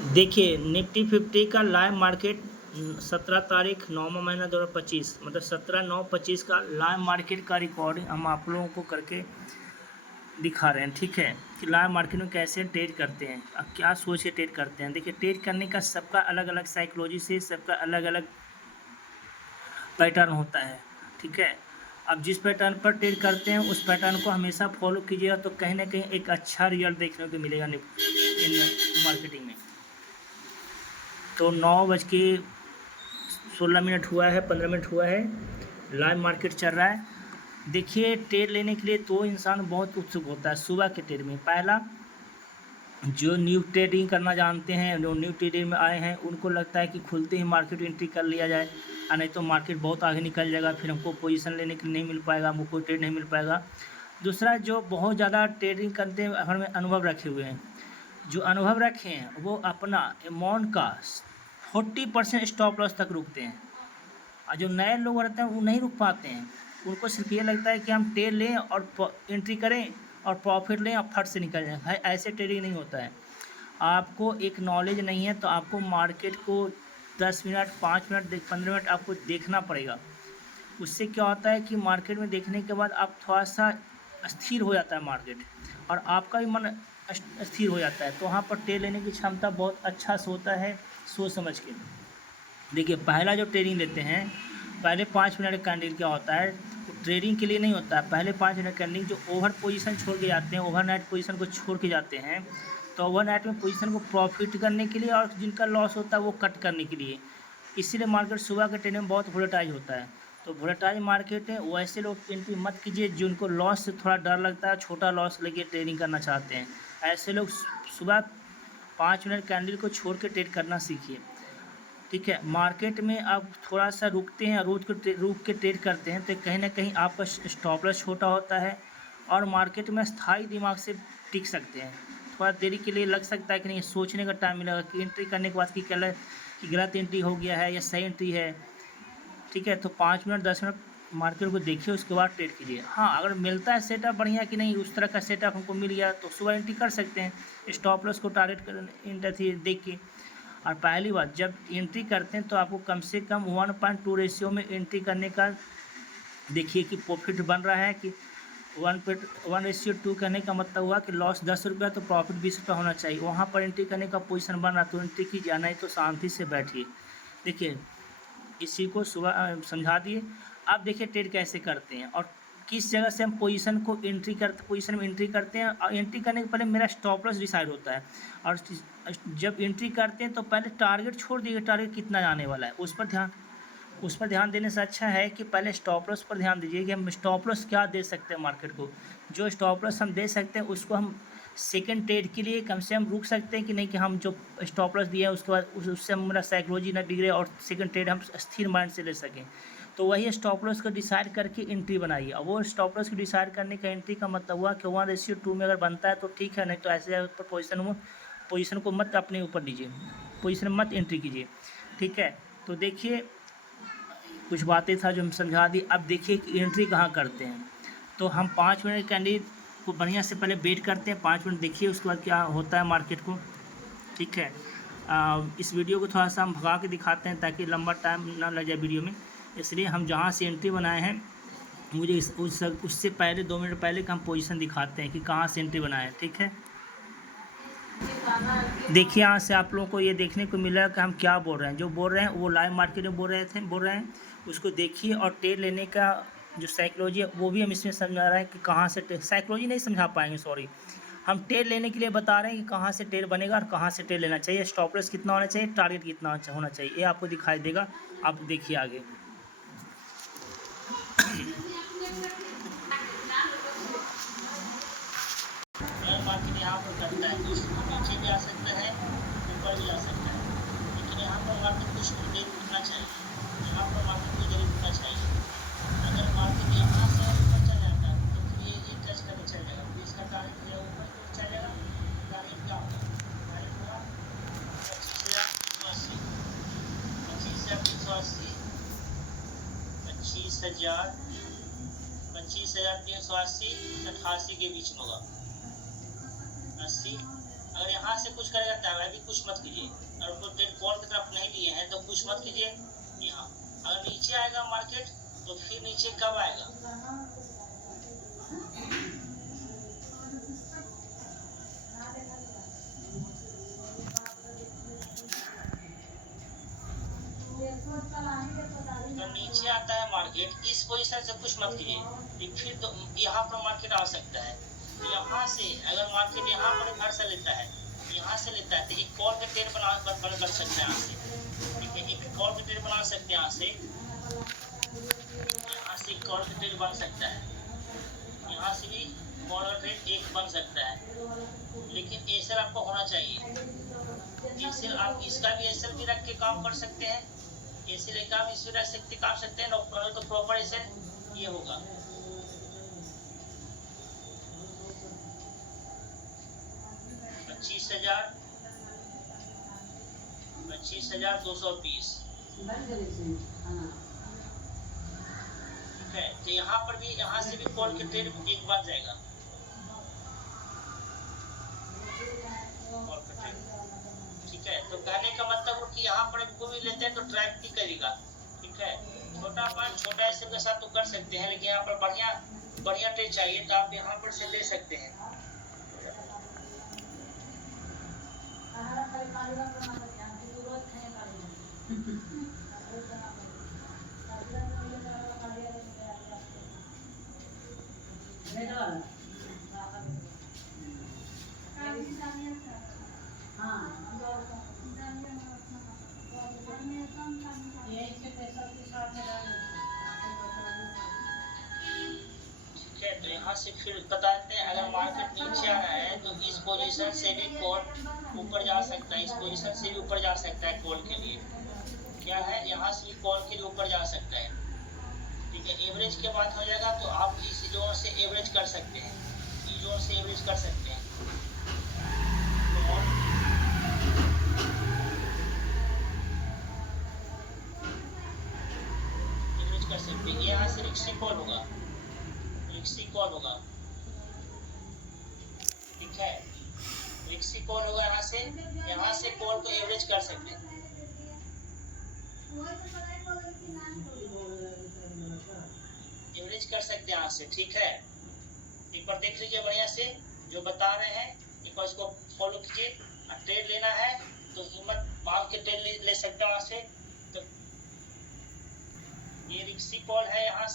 देखिए निफ्टी 50 का live market 17 तारीख 9वां महीना 2025 मतलब 17/9/25 का लाइव मार्केट का रिकॉर्डिंग हम आप लोगों को करके दिखा रहे हैं। ठीक है कि लाइव मार्केट में कैसे ट्रेड करते हैं, अब क्या सोच के ट्रेड करते हैं। देखिए ट्रेड करने का सबका अलग अलग साइकोलॉजी से सबका अलग अलग पैटर्न होता है। ठीक है, अब जिस पैटर्न पर ट्रेड करते हैं उस पैटर्न को हमेशा फॉलो कीजिएगा तो कहीं ना कहीं एक अच्छा रिजल्ट देखने को मिलेगा इन मार्केटिंग में। तो 9:16 हुआ है, 15 मिनट हुआ है, लाइव मार्केट चल रहा है। देखिए ट्रेड लेने के लिए तो इंसान बहुत उत्सुक होता है सुबह के ट्रेड में। पहला जो न्यू ट्रेडिंग करना जानते हैं, जो न्यू ट्रेडिंग में आए हैं, उनको लगता है कि खुलते ही मार्केट एंट्री कर लिया जाए और नहीं तो मार्केट बहुत आगे निकल जाएगा, फिर हमको पोजीशन लेने के लिए नहीं मिल पाएगा, हमको कोई ट्रेड नहीं मिल पाएगा। दूसरा जो बहुत ज़्यादा ट्रेडिंग करते हैं हमें अनुभव रखे हुए हैं, जो अनुभव रखे हैं वो अपना अमाउंट का 40% स्टॉप लॉस तक रुकते हैं, और जो नए लोग रहते हैं वो नहीं रुक पाते हैं। उनको सिर्फ ये लगता है कि हम ट्रेड लें और एंट्री करें और प्रॉफिट लें और फट से निकल जाएं। भाई ऐसे ट्रेडिंग नहीं होता है। आपको एक नॉलेज नहीं है तो आपको मार्केट को 10 मिनट 5 मिनट 15 मिनट आपको देखना पड़ेगा। उससे क्या होता है कि मार्केट में देखने के बाद आप थोड़ा सा स्थिर हो जाता है मार्केट, और आपका भी मन स्थिर हो जाता है। तो वहाँ पर ट्रेड लेने की क्षमता बहुत अच्छा से होता है सोच समझ के। देखिए पहला जो ट्रेडिंग लेते हैं, पहले 5 मिनट कैंडल क्या होता है, तो ट्रेडिंग के लिए नहीं होता है। पहले 5 मिनट कैंडल जो ओवर पोजीशन छोड़ के जाते हैं, ओवरनाइट पोजीशन को छोड़ के जाते हैं, तो ओवरनाइट में पोजीशन को प्रॉफिट करने के लिए और जिनका लॉस होता है वो कट करने के लिए। इसीलिए मार्केट सुबह के ट्रेडिंग में बहुत वोलेटाइल होता है। तो वोलेटाइल मार्केट है, वैसे लोग एंट्री मत कीजिए जिनको लॉस से थोड़ा डर लगता है, छोटा लॉस लेके ट्रेडिंग करना चाहते हैं। ऐसे लोग सुबह 5 मिनट कैंडल को छोड़ के ट्रेड करना सीखिए। ठीक है, मार्केट में आप थोड़ा सा रुकते हैं, रुक के ट्रेड करते हैं तो कहीं ना कहीं आपका स्टॉप लॉस छोटा होता है और मार्केट में स्थायी दिमाग से टिक सकते हैं। थोड़ा देरी के लिए लग सकता है कि नहीं, सोचने का टाइम मिलेगा कि एंट्री करने के बाद कि गलत एंट्री हो गया है या सही एंट्री है। ठीक है, तो 5 मिनट 10 मिनट मार्केट को देखिए, उसके बाद ट्रेड कीजिए। हाँ, अगर मिलता है सेटअप बढ़िया कि नहीं, उस तरह का सेटअप हमको मिल गया तो सुबह एंट्री कर सकते हैं स्टॉप लॉस को टारगेट कर देख के। और पहली बात, जब एंट्री करते हैं तो आपको कम से कम 1.2 रेशियो में एंट्री करने का देखिए कि प्रॉफिट बन रहा है कि 1:2 करने का मतलब हुआ कि लॉस 10 रुपया तो प्रॉफिट 20 रुपया होना चाहिए। वहाँ पर एंट्री करने का पोजीशन बन रहा तो एंट्री कीजिए, नहीं तो शांति से बैठिए। देखिए इसी को सुबह समझा दिए। अब देखिए ट्रेड कैसे करते हैं और किस जगह से हम पोजीशन में एंट्री करते हैं। और एंट्री करने के पहले मेरा स्टॉप लॉस डिसाइड होता है, और जब एंट्री करते हैं तो पहले टारगेट छोड़ दीजिए, टारगेट कितना जाने वाला है उस पर ध्यान देने से अच्छा है कि पहले स्टॉप लॉस पर ध्यान दीजिए कि हम स्टॉप लॉस क्या दे सकते हैं मार्केट को। जो स्टॉप लॉस हम दे सकते हैं उसको हम सेकंड ट्रेड के लिए कम से कम रुक सकते हैं कि नहीं, कि हम जो स्टॉप लॉस दिए हैं उसके बाद उससे हमारा साइकोलॉजी ना बिगड़े और सेकंड ट्रेड हम स्थिर माइंड से ले सकें। तो वही स्टॉप लॉस को डिसाइड करके एंट्री बनाइए। और वो स्टॉप लॉस को डिसाइड करने का एंट्री का मतलब हुआ कि 1:2 में अगर बनता है तो ठीक है, नहीं तो ऐसे पर पोजीशन को मत अपने ऊपर लीजिए, पोजीशन मत एंट्री कीजिए। ठीक है, तो देखिए कुछ बातें था जो हम समझा दी। अब देखिए कि एंट्री कहाँ करते हैं। तो हम 5 मिनट कैंडल को बढ़िया से पहले वेट करते हैं, 5 मिनट देखिए उसके बाद क्या होता है मार्केट को। ठीक है, इस वीडियो को थोड़ा सा हम भगा के दिखाते हैं ताकि लंबा टाइम ना लग जाए वीडियो में। इसलिए हम जहाँ से एंट्री बनाए हैं मुझे उससे पहले 2 मिनट पहले का हम पोजीशन दिखाते हैं कि कहाँ से एंट्री बनाए हैं। ठीक है, देखिए यहाँ से आप लोगों को ये देखने को मिला कि हम क्या बोल रहे हैं। जो बोल रहे हैं वो लाइव मार्केट में बोल रहे हैं, उसको देखिए। और ट्रेड लेने का जो साइकोलॉजी है वो भी हम इसमें समझा रहे हैं कि कहाँ से साइकोलॉजी नहीं समझा पाएंगे, सॉरी। हम ट्रेड लेने के लिए बता रहे हैं कि कहाँ से ट्रेड बनेगा और कहाँ से ट्रेड लेना चाहिए, स्टॉप लॉस कितना होना चाहिए, टारगेट कितना होना चाहिए, ये आपको दिखाई देगा। आप देखिए आगे। मार्केट यहाँ पर करता है तो इसको नीचे भी आ सकता है, ऊपर भी आ सकता है, लेकिन यहाँ पर मार्केट कुछ देर रुकना चाहिए, यहाँ पर मार्केट को देर रुकना चाहिए। अगर मार्केट यहाँ से ऊपर चल जाता है तो फिर ये टच करके चल जाएगा, फिर इसका टारगेट जो ऊपर तो चल जाएगा। टारगेट क्या होगा, टारगेट होगा 25,380, 25,380, 25,380 88 के बीच में होगा, 80 अगर यहाँ से कुछ करेगा तब भी कुछ मत कीजिए। अगर कोई ट्रेड कॉल की तरफ नहीं लिए हैं तो कुछ मत कीजिए। यहाँ अगर नीचे आएगा मार्केट तो फिर नीचे कब आएगा, तो नीचे आता है मार्केट इस पोजीशन से कुछ मत कीजिए, फिर तो यहाँ पर मार्केट आ सकता है। यहाँ से अगर मार्केट यहाँ पर घर से लेता है, यहाँ से लेता है तो एक कॉल का ट्रेड कर सकते हैं यहाँ से, ठीक है। एक कॉल का ट्रेड बना सकते हैं यहाँ से कॉल का ट्रेड बन सकता है, यहाँ से भी कॉल का ट्रेड एक बन सकता है। लेकिन एसएल आपको होना चाहिए। एसएल आप इसका भी एसएल भी रख के काम कर सकते हैं, एसएल का भी इसमें रख सकते काम सकते हैं। तो प्रॉपर एसएल ये होगा 25,220, ठीक है। तो यहाँ पर भी यहाँ से भी कॉल के ट्रेड एक बन जाएगा, कॉल का ट्रेड, ठीक है। तो कहने का मतलब कि यहाँ पर कोई लेते हैं तो ट्रैक भी करेगा, ठीक है। छोटा पान छोटा ऐसे के साथ तो कर सकते हैं, लेकिन यहाँ पर बढ़िया ट्रेड चाहिए तो आप यहाँ पर से ले सकते हैं। तो यहाँ से फिर बताते हैं अगर मार्केट नीचे आ रहा है तो इस पोजीशन से भी कॉल ऊपर जा सकता है, इस पोजीशन से भी ऊपर जा सकता है कॉल के लिए, क्या है यहाँ से भी कॉल के लिए ऊपर जा सकता है, ठीक है। एवरेज के बाद हो जाएगा तो आप इस जोन से एवरेज कर सकते हैं, इस जोन से एवरेज कर सकते हैं, एवरेज कर सकते हैं। यहाँ से रिक्सी कॉल होगा, रिक्सी कॉल होगा, ठीक है। रिक्सी कॉल होगा यहाँ से कॉल को एवरेज कर सकते हैं, एवरेज कर सकते हैं यहाँ से, ठीक है। एक बार देख लीजिए बढ़िया से जो बता रहे हैं, एक बार इसको फॉलो कीजिए। ट्रेड लेना है तो हिम्मत बांध के ट्रेड ले सकते हैं वहां से। तो ये रिक्सी कॉल है, यहाँ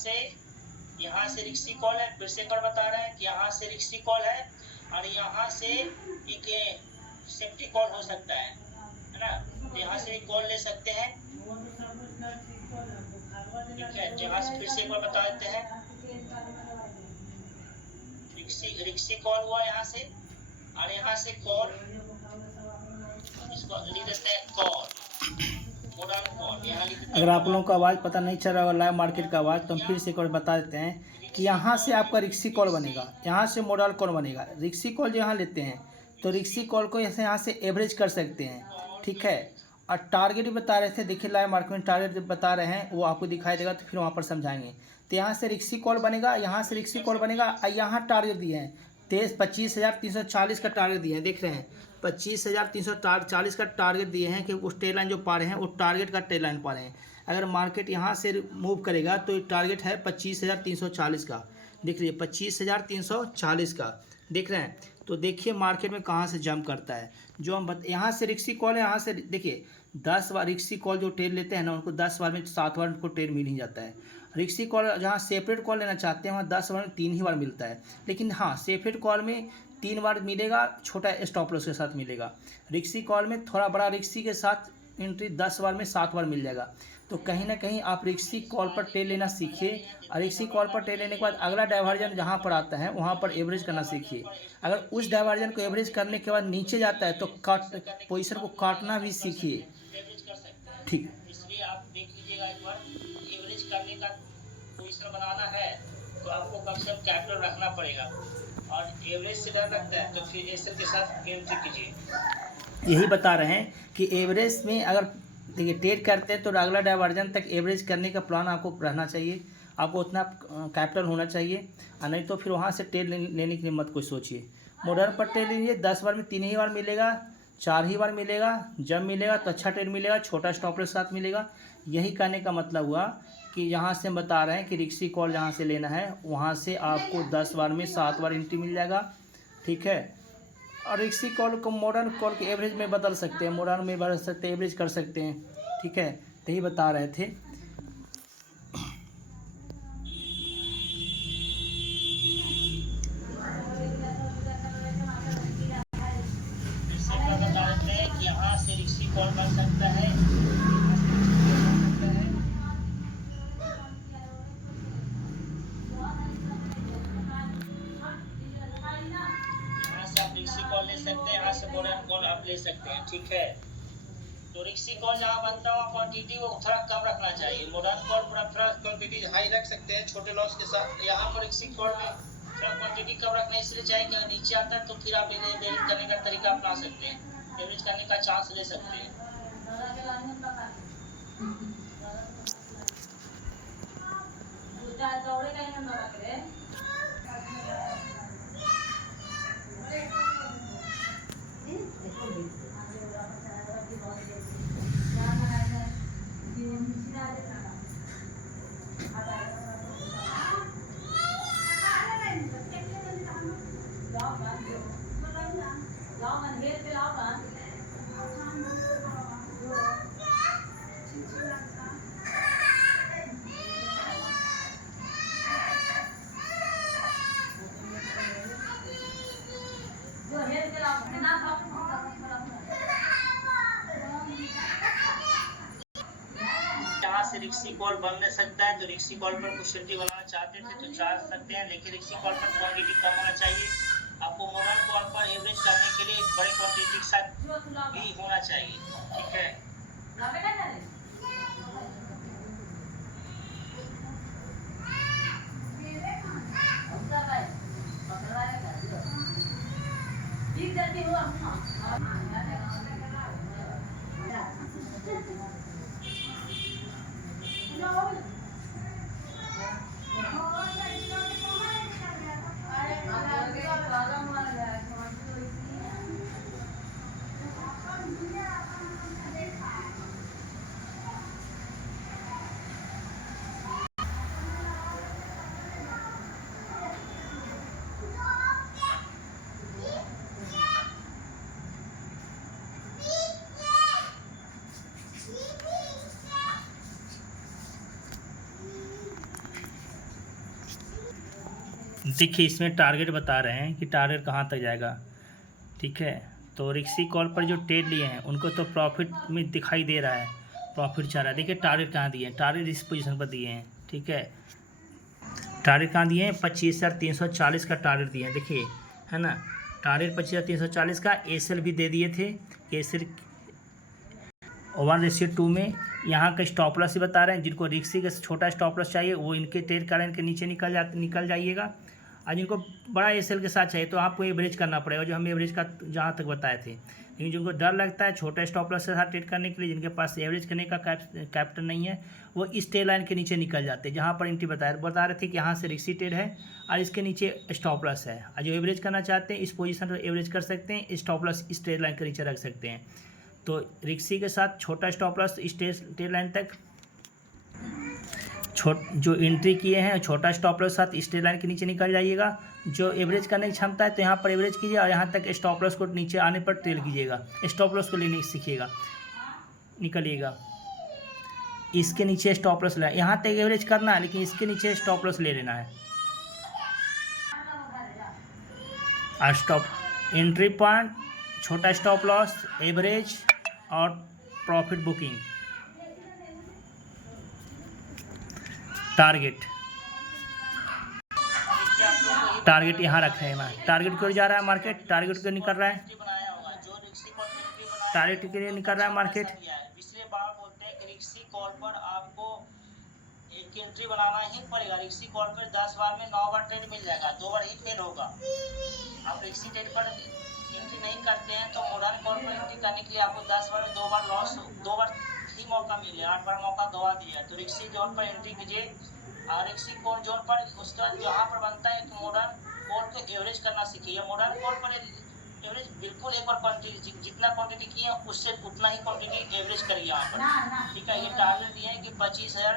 से रिक्सी कॉल है, फिर से एक बार बता रहे हैं कि यहाँ से रिक्सी कॉल है और यहाँ से एक सेफ्टी कॉल हो सकता है ना। तो यहाँ से भी कॉल ले सकते हैं, ठीक है। जहाँ से फिर से एक बार बता देते हैं, रिक्सी कॉल हुआ यहाँ से और यहाँ से कॉल, इसको लिख देते हैं कॉल, मॉडल कॉल। यहाँ अगर आप लोगों का आवाज़ पता नहीं चल रहा होगा लाइव मार्केट का आवाज़, तो हम फिर से एक बार बता देते हैं कि यहाँ से आपका रिक्सी कॉल बनेगा, यहाँ से मॉडल कॉल बनेगा। रिक्सी कॉल जो यहाँ लेते हैं तो रिक्सी कॉल को यहाँ से एवरेज कर सकते हैं, ठीक है। और टारगेट भी बता रहे थे, देखिए लाइव मार्केट में टारगेट बता रहे हैं, वो आपको दिखाई देगा तो फिर वहाँ पर समझाएंगे। तो यहाँ से रिक्सी कॉल बनेगा, यहाँ से रिक्सी कॉल बनेगा और यहाँ टारगेट दिए हैं 25,340 का टारगेट दिए हैं, देख रहे हैं 25,340 का टारगेट दिए हैं कि उस ट्रेड लाइन जो पा रहे हैं वो टारगेट का ट्रेड लाइन पा रहे हैं। अगर मार्केट यहाँ से मूव करेगा तो टारगेट है 25,340 का, देख लीजिए 25,340 का, देख रहे हैं। तो देखिए मार्केट में कहाँ से जंप करता है, जो हम यहाँ से रिक्सी कॉल है, यहाँ से देखिए 10 बार रिक्सी कॉल जो ट्रेड लेते हैं ना उनको 10 बार में 7 बार उनको ट्रेड मिल ही जाता है। रिक्सी कॉल जहाँ सेपरेट कॉल लेना चाहते हैं वहाँ 10 बार में 3 ही बार मिलता है, लेकिन हाँ सेपरेट कॉल में 3 बार मिलेगा, छोटा स्टॉप लॉस के साथ मिलेगा। रिक्सी कॉल में थोड़ा बड़ा रिक्सी के साथ एंट्री 10 बार में 7 बार मिल जाएगा। तो कहीं ना कहीं आप रिक्सी कॉल पर ट्रेड लेना सीखिए और रिक्सी कॉल पर ट्रेड लेने के बाद अगला डाइवर्जन जहाँ पर आता है वहाँ पर एवरेज करना सीखिए। अगर उस डाइवर्जन को एवरेज करने के बाद नीचे जाता है तो पोजीशन को काटना भी सीखिए, ठीक है। इसलिए आप देख लीजिएगा एक बार, एवरेज करने का पोजीशन बनाना है तो आपको कम से कम कैपिटल रखना पड़ेगा, और एवरेज से डर लगता है तो फिर एसएल के साथ एंट्री कीजिए। यही बता रहे हैं कि एवरेज में अगर देखिए ट्रेड करते हैं तो अगला डाइवर्जन तक एवरेज करने का प्लान आपको रहना चाहिए, आपको उतना कैपिटल होना चाहिए, और नहीं तो फिर वहाँ से ट्रेड लेने के लिए मत कुछ सोचिए। मॉडर्न पर ट्रेड लीजिए, 10 बार में 3 ही बार मिलेगा, 4 ही बार मिलेगा। जब मिलेगा तो अच्छा ट्रेड मिलेगा, छोटा स्टॉप लॉस के साथ मिलेगा। यही कहने का मतलब हुआ कि यहाँ से हम बता रहे हैं कि रिक्सी कॉल जहाँ से लेना है वहाँ से आपको 10 बार में 7 बार एंट्री मिल जाएगा, ठीक है। और रिक्सी कॉल को मॉडर्न कॉल के एवरेज में बदल सकते हैं, मॉडर्न में बदल सकते हैं, एवरेज कर सकते हैं, ठीक है। यही बता रहे थे। बता देते हैं कि यहाँ से रिक्सी कॉल बन सकता है, कॉल ले सकते हैं, यहाँ से मॉडर्न कॉल आप ले सकते हैं, ठीक है। तो रिक्सी कॉल जहाँ बनता है वहाँ क्वांटिटी वो थोड़ा कम रखना चाहिए, मॉडर्न कॉल पर आप थोड़ा क्वांटिटी हाई रख सकते हैं छोटे लॉस के साथ। यहाँ पर रिक्सी कॉल में थोड़ा क्वांटिटी कम रखना, इसलिए चाहे नीचे आता है तो फिर आप एवरेज करने का तरीका अपना सकते हैं, एवरेज करने का चांस ले सकते हैं। से रिक्सी कॉल बन सकता है, तो रिक्सी कॉल पर कुछ एंट्री बनाना चाहते थे तो चाह सकते हैं, लेकिन रिक्सी कॉल पर क्वांटिटी कम होना चाहिए। आपको मॉडर्न कॉल पर एवरेज करने के लिए एक बड़े क्वांटिटी के साथ भी होना चाहिए, ठीक है। देखिए इसमें टारगेट बता रहे हैं कि टारगेट कहाँ तक जाएगा, ठीक है। तो रिक्सी कॉल पर जो ट्रेड लिए हैं उनको तो प्रॉफिट में दिखाई दे रहा है, प्रॉफिट चाह रहा है। देखिए टारगेट कहाँ दिए हैं, टारगेट इस पोजीशन पर दिए हैं, ठीक है। टारगेट कहाँ दिए हैं, 25,340 का टारगेट दिए हैं, देखिए है ना। टारगेट 25,340 का एसएल भी दे दिए थे, एसएल 1:2 में। यहाँ का स्टॉप लॉस ही बता रहे हैं, जिनको रिक्सी का छोटा स्टॉप लॉस चाहिए वो इनके ट्रेड कारण के नीचे निकल जाइएगा, और जिनको बड़ा एसएल के साथ चाहिए तो आपको एवरेज करना पड़ेगा, जो हम एवरेज का जहाँ तक बताए थे। लेकिन जिनको डर लगता है छोटा स्टॉप लॉस के साथ ट्रेड करने के लिए, जिनके पास एवरेज करने का कैपिटल नहीं है, वो इस ट्रेड लाइन के नीचे निकल जाते हैं, जहाँ पर एंट्री बता रहे थे कि यहाँ से रिक्सी ट्रेड है और इसके नीचे स्टॉप लॉस है। और जो एवरेज करना चाहते हैं इस पोजीशन पर एवरेज कर सकते हैं, स्टॉप लॉस इस ट्रेड लाइन के नीचे रख सकते हैं। तो रिक्सी के साथ छोटा स्टॉप लॉस इस ट्रेड लाइन तक जो एंट्री किए हैं छोटा स्टॉप लॉस साथ इस ट्रेड लाइन के नीचे निकल जाइएगा। जो एवरेज करने की क्षमता है तो यहाँ पर एवरेज कीजिए, और यहाँ तक स्टॉप लॉस को नीचे आने पर ट्रेल कीजिएगा, स्टॉप लॉस को लेने सीखिएगा, निकलिएगा। इसके नीचे स्टॉप लॉस ले, यहाँ तक एवरेज करना है लेकिन इसके नीचे स्टॉप लॉस ले लेना है। और स्टॉप एंट्री पॉइंट, छोटा स्टॉप लॉस, एवरेज और प्रॉफिट बुकिंग। टारगेट यहाँ रखे हैं, टारगेट की ओर जा रहा है मार्केट, टारगेट को निकल रहा है, टारगेट के लिए निकल रहा है मार्केट। इसलिए बार बोलते हैं कि रिक्सी कॉल पर आपको एक एंट्री बनाना ही पड़ेगा। रिक्सी कॉल पर 10 बार में 9 बार ट्रेड मिल जाएगा, 2 बार ही फेल होगा। आप रिक्सी ट्रेड पर एंट्री नहीं करते हैं तो मॉडर्न कॉल पर एंट्री करने के लिए आपको 10 बार में 2 बार लॉस, 2 बार ही मौका मिले, 8 बार मौका गवा दिया। तो रिक्सी जोन पर एंट्री कीजिए, और रिक्सी कॉल जोन पर उसका जहाँ पर बनता है एक मॉडर्न कॉल को एवरेज करना सीखिए। मॉडर्न कॉल पर एवरेज बिल्कुल एक बार क्वांटिटी जितना क्वांटिटी किए उससे उतना ही क्वांटिटी एवरेज करिए यहाँ पर, ठीक है। ये टारगेट दिए हैं कि 25,000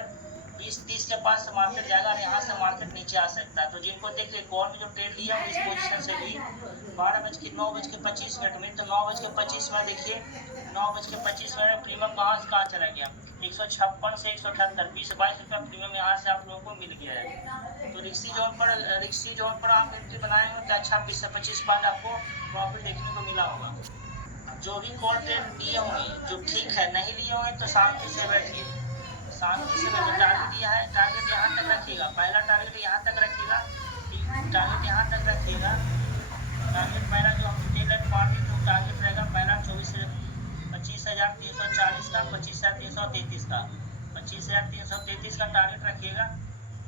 20-30 के पास से मार्केट जाएगा और यहाँ से मार्केट नीचे आ सकता है। तो जिनको देख रहे कॉल में जो ट्रेड लिया है इस पोजीशन से भी 9:25 में, तो 9:25 देखिए 9:25 प्रीमियम कहाँ से कहाँ चला गया, 156 से 178, 20-22 रुपया प्रीमियम यहाँ से आप लोगों को मिल गया है। तो रिक्सी जोन पर आप एंट्री बनाए हो तो अच्छा 20 से 25 पॉइंट आपको प्रॉफिट देखने को मिला होगा। जो भी कॉल ट्रेड लिए होंगे जो ठीक है, नहीं लिए होंगे तो शांति से बैठिए, शांति से बैठिए। टारगेट दिया है, टारगेट यहाँ तक रखिएगा, पहला टारगेट यहाँ तक रखिएगा, टारगेट यहाँ तक रखिएगा। टारगेट पहला जो हम डिटेल मार्केट जो टारगेट रहेगा पहला 25,340 का, 25,333 का, 25,333 का टारगेट रखिएगा,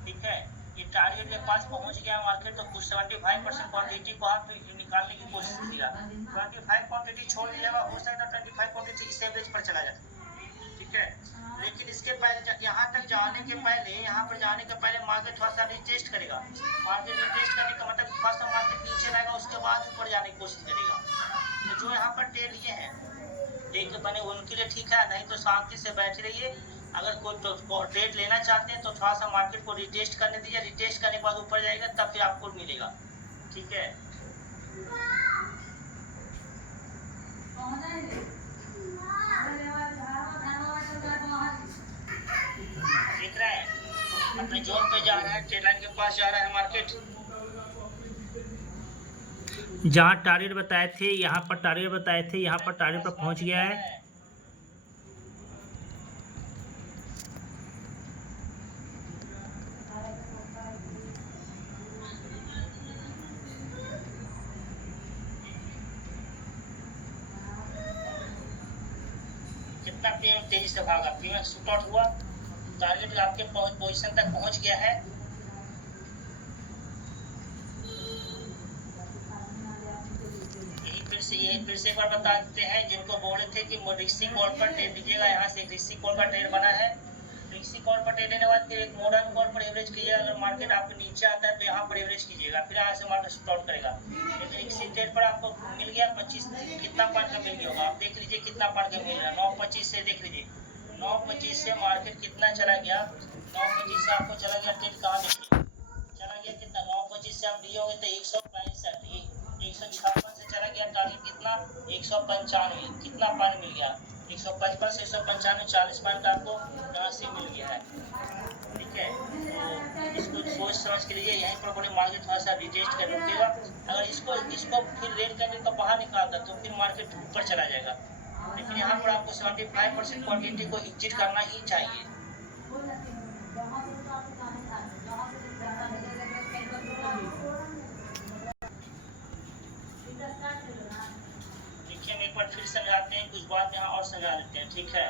ठीक है। ये टारगेट के पास पहुंच गया मार्केट तो कुछ 75% क्वांटिटी को आप निकालने की कोशिश कीजिएगा। 25 क्वांटिटी छोड़ दीजिएगा, हो सकता है 25 क्वांटिटी इस एवरेज पर चला जाए, ठीक है। लेकिन इसके पहले यहाँ तक जाने के पहले, यहाँ पर जाने के पहले मार्केट थोड़ा सा रिटेस्ट करेगा। मार्केट रिटेस्ट करने का मतलब थोड़ा सा मार्केट नीचे रहेगा, उसके बाद ऊपर जाने की कोशिश करेगा। तो जो यहाँ पर ट्रेड लिए हैं देख बने उनके लिए ठीक है, नहीं तो शांति से बैठे रहिए। अगर कोई तो ट्रेड लेना चाहते हैं तो थोड़ा सा मार्केट को रिटेस्ट करने दीजिए, रिटेस्ट करने के बाद ऊपर जाएगा तब फिर आपको मिलेगा, ठीक है। देख रहे हैं अपने जोन पे जा रहा है, ट्रेड लाइन के पास जा रहा है मार्केट। जहाँ टारगेट बताए थे यहाँ पर टारगेट बताए थे, यहाँ पर टारगेट पर पहुंच गया है। कितना प्रीमियम तेजी से भागा, प्रीमियम शूट आउट हुआ, टारगेट आपके पोजीशन तक पहुंच गया है। यही फिर से एक बार बता देते हैं जिनको बोले थे कि रिक्सी कॉल पर ट्रेड दीजिएगा। यहाँ से एक रिक्सी कॉल का ट्रेड बना है, रिक्सी कॉल पर ट्रेड लेने के बाद फिर एक मॉडर्न कॉल पर एवरेज कीजिएगा। अगर मार्केट आपको नीचे आता है तो यहाँ पर एवरेज कीजिएगा, फिर यहाँ से मार्केट शूट आउट करेगा। लेकिन रिक्सी ट्रेड पर आपको मिल गया 25 कितना पॉइंट का मिल गया होगा, आप देख लीजिए कितना पॉइंट का मिल रहा है। 9:25 से देख लीजिए, 9:25 से मार्केट कितना चला गया, 9:25 से आपको चला गया ट्रेड कहाँ देखिए चला गया कितना, 9:25 से आप लिए होंगे तो 165, 156 से चला गया टारगेट कितना 195, कितना पॉइंट मिल गया 155 से 195, 40 पॉइंट आपको यहाँ से मिल गया है, ठीक है। तो इसको सोच समझ के लीजिए। यहीं पर बड़े मार्केट थोड़ा सा रिटेस्ट कर रुकेगा। अगर इसको फिर रेड कैंडल का बाहर निकालता तो फिर मार्केट ऊपर चला जाएगा। लेकिन यहाँ पर आपको 75% क्वांटिटी को एग्जिट करना ही चाहिए। देखिए एक बार फिर समझाते हैं, कुछ बात यहाँ और समझा देते हैं, ठीक है।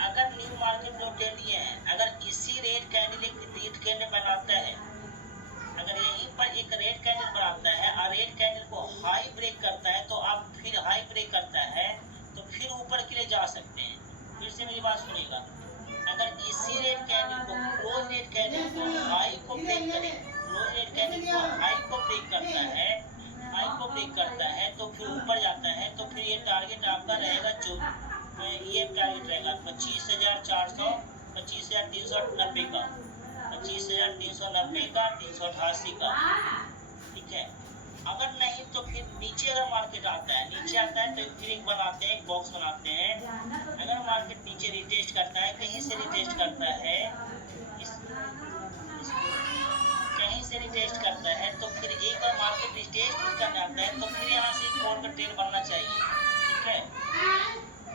अगर न्यू मार्केट जो ट्रेड लिए हैं, अगर इसी रेड कैंडल एक रेड कैंडल बनाता है, अगर यहीं पर एक रेड कैंडल बनाता है और रेड कैंडल को हाई ब्रेक करता है तो आप फिर हाई ब्रेक करता है तो फिर ऊपर के लिए जा सकते हैं। फिर से मेरी बात सुनिएगा, अगर इसी रेड कैंडल को क्लोज रेड कैंडल को हाई को ब्रेक करे, क्लोज रेड कैंडल को हाई को ब्रेक करता है, हाई को ब्रेक करता है तो फिर ऊपर जाता है, तो फिर ये टारगेट आपका रहेगा जो ये टारगेट रहेगा 25,400, 25,390 का, 25,390 का, 388 का, ठीक है। अगर नहीं तो फिर नीचे अगर मार्केट आता है, नीचे आता है तो फिर एक बनाते हैं, एक बॉक्स बनाते हैं। अगर मार्केट नीचे रिटेस्ट करता है, कहीं से रिटेस्ट करता है, कहीं से रिटेस्ट करता है तो फिर एक बार मार्केट रिटेस्ट करने आता है तो फिर यहाँ से कॉल का ट्रेड बनना चाहिए, ठीक है।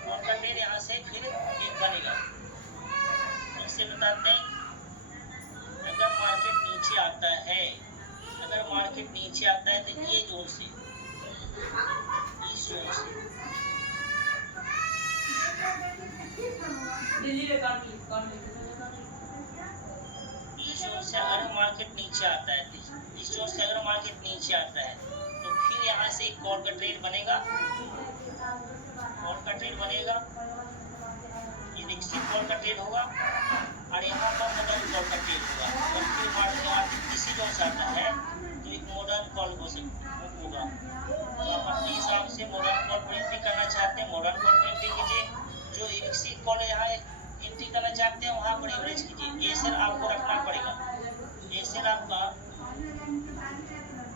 कॉल का ट्रेड यहाँ से फिर एक बनेगा। इससे बताते हैं, अगर मार्केट नीचे आता है, अगर मार्केट नीचे आता है तो ये जोन से, इस जोन से अगर मार्केट नीचे आता है, इस जोन से अगर मार्केट नीचे आता है तो फिर यहाँ से एक कॉल का ट्रेड बनेगा, कॉल का ट्रेड बनेगा, ये देखिए कॉल का ट्रेड होगा और यहाँ पर मॉडर्न कॉल का ट्रेड होगा। और फिर मार्केट इसी जोन से आता है तो एक मॉडर्न कॉल होगा। तो आप अपने हिसाब से मॉडर्न कॉल पर एंट्री करना चाहते हैं, मॉडर्न कॉल पर एंट्री कीजिए। जो इसी कॉल यहाँ एंट्री करना चाहते हैं वहाँ पर एवरेज कीजिए। एसएल आपको रखना पड़ेगा। एसएल आपका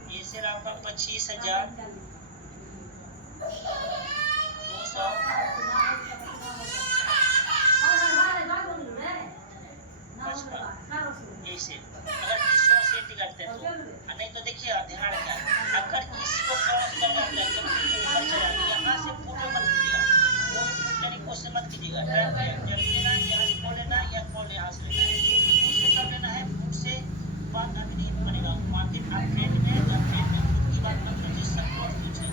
25,255 ऐसे अगर 100 से एंट्री करते हैं तो, नहीं तो देखिए ध्यान रखें, अगर इसको क्रॉस कर जाता है तो ऊपर चला गया, यहाँ से फूटे मत कीजिएगा, कोई फूटने की कोशिश मत कीजिएगा। जब लेना है यहाँ से कॉल लेना है या कॉल यहाँ से लेना है, फूट से कर लेना है, फूट से बात अभी नहीं बनेगा। मार्केट आप ट्रेड में जब ट्रेड में फूट की बात करते हैं सपोर्ट पूछे,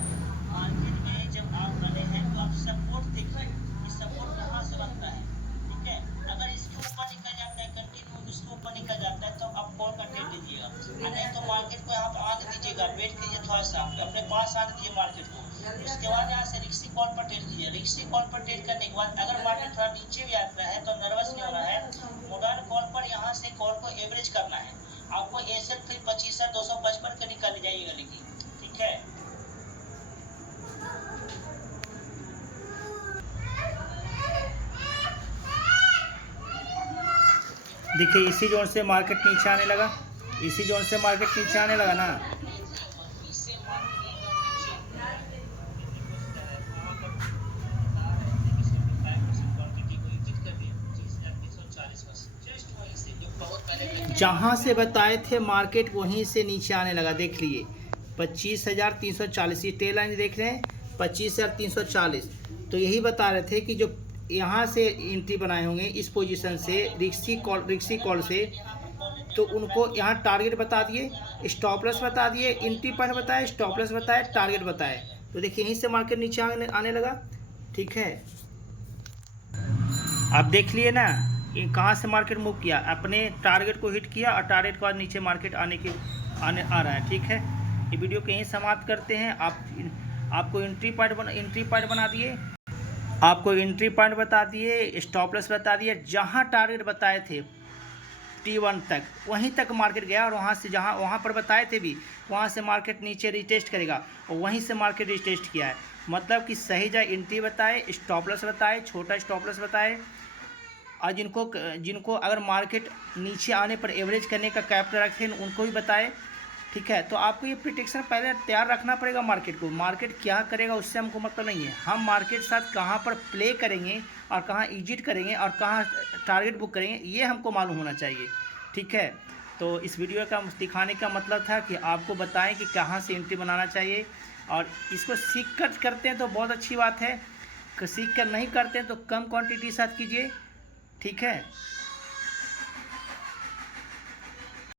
मार्केट में जब आप बने हैं तो आप सपोर्ट देखिए, इस सपोर्ट कहाँ से बनता है, ठीक है। अगर इसके ऊपर निकल जाता है कंटिन्यू, इसके ऊपर निकल जाता है तो आप कॉल का ट्रेड लीजिएगा, नहीं तो मार्केट को यहाँ पर आगे दीजिएगा, वेट कीजिए थोड़ा सा, अपने पास आगे दीजिए मार्केट को। उसके बाद यहाँ से रिक्सी कॉल पर ट्रेड कीजिए। रिक्सी कॉल पर ट्रेड करने के बाद अगर मार्केट थोड़ा नीचे भी आता है तो नर्वस नहीं होना है। मॉडर्न कॉल पर यहाँ से कॉल को एवरेज करना है आपको। एसएल फिर 25,255 का निकाल जाइएगा, लेकिन ठीक है। देखिए इसी जोन से मार्केट नीचे आने लगा, इसी जोन से मार्केट नीचे आने लगा ना। जहाँ से बताए थे मार्केट वहीं से नीचे आने लगा। देख लिए 25,340 टेल लाइन देख रहे हैं, 25,340। तो यही बता रहे थे कि जो यहाँ से एंट्री बनाए होंगे इस पोजीशन से रिक्सी कॉल से, तो उनको यहाँ टारगेट बता दिए, स्टॉप लॉस बता दिए, एंट्री पॉइंट बताए, स्टॉप लॉस बताए, टारगेट बताए। तो देखिए यहीं से मार्केट नीचे आने लगा, ठीक है। आप देख लिए ना ये कहाँ से मार्केट मूव किया, अपने टारगेट को हिट किया और टारगेट के बाद नीचे मार्केट आ रहा है, ठीक है। ये वीडियो को यहीं समाप्त करते हैं। आपको एंट्री पॉइंट बना दिए, आपको एंट्री पॉइंट बता दिए, स्टॉप लॉस बता दिए। जहाँ टारगेट बताए थे T1 तक वहीं तक मार्केट गया, और वहाँ से वहाँ पर बताए थे भी वहाँ से मार्केट नीचे रिटेस्ट करेगा, और वहीं से मार्केट रिटेस्ट किया है। मतलब कि सही जगह एंट्री बताए, स्टॉप लॉस बताए, छोटा स्टॉप लॉस बताए, और जिनको अगर मार्केट नीचे आने पर एवरेज करने का कैपिटल रखें उनको भी बताए, ठीक है। तो आपको ये प्रिडिक्शन पहले तैयार रखना पड़ेगा मार्केट को। मार्केट क्या करेगा उससे हमको मतलब नहीं है, हम मार्केट के साथ कहाँ पर प्ले करेंगे और कहाँ एग्जिट करेंगे और कहाँ टारगेट बुक करेंगे, ये हमको मालूम होना चाहिए, ठीक है। तो इस वीडियो का दिखाने का मतलब था कि आपको बताएं कि कहाँ से एंट्री बनाना चाहिए, और इसको सीख कर करते हैं तो बहुत अच्छी बात है, सीख कर नहीं करते हैं तो कम क्वान्टिटी के साथ कीजिए, ठीक है।